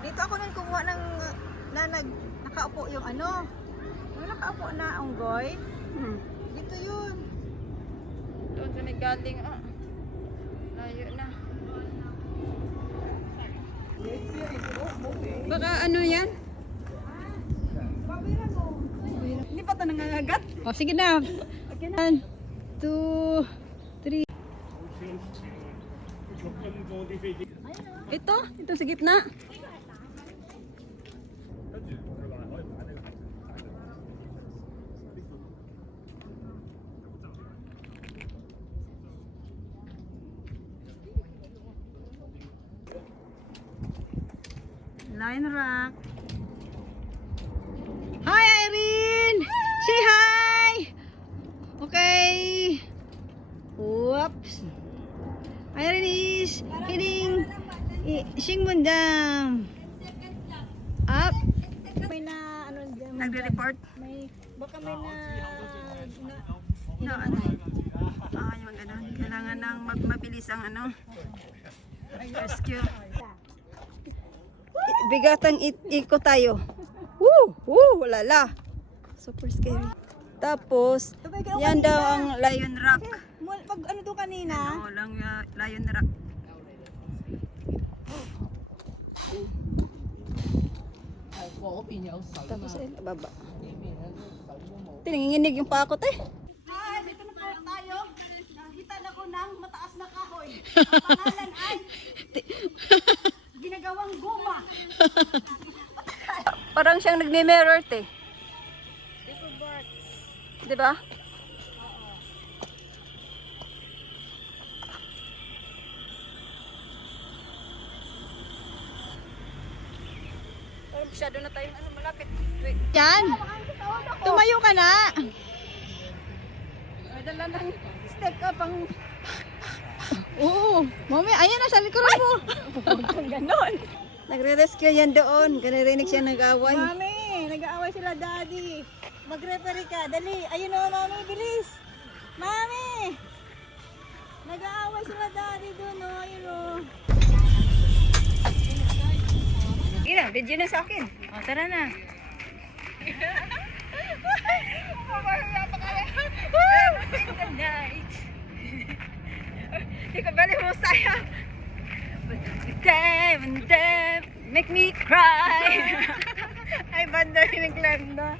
Dito ako nang kumuha ng nakaupo yung ano. Yung nakaupo na unggoy. Dito yun. Doon sa nagaling layo na. Baka ano yan? Hindi pa ito nangangagat. Oh, sige na. 1, 2, 3. Ito sa gitna. Lion Rock. Hi Irene! Say hi! Okay. Whoops. Irene is hitting Singmundam. Up. May na ano dyan. Nagre-report? Baka may ano? Yung ganun. Kailangan ng mabilis ang ano. Rescue. Bigatang ikot tayo. Woo! Lala. Super scary. Tapos, yan daw ang Lion Rock. Pag ano to kanina? Ano lang Lion Rock. Tapos ay baba. Tinanginginig yung pakot eh. Hi, dito na po tayo. Nakita na ko ng mataas na kahoy. Ang pangalan ay ginagawang guma. Parang siyang nagme-mirror te. Di ba? Parang masyado na tayong ano malapit. Wait. Yan. Tumayo ka na. Dala ng step up ang Oo. Mami, ayan na sa likuran mo. ganon. Nagre-rescue yan doon. Ganirinig siya nag-away. Mami, nag-aaway sila daddy. Mag-referee ka. Dali. Ayun o, mami, bilis. Mami. Nag-aaway sila daddy doon o. Ayun o. Ina, video na sa akin. O, tara na. Good night. Di ko bali mo saya. One day, make me cry. Ay, banda yung naglanda.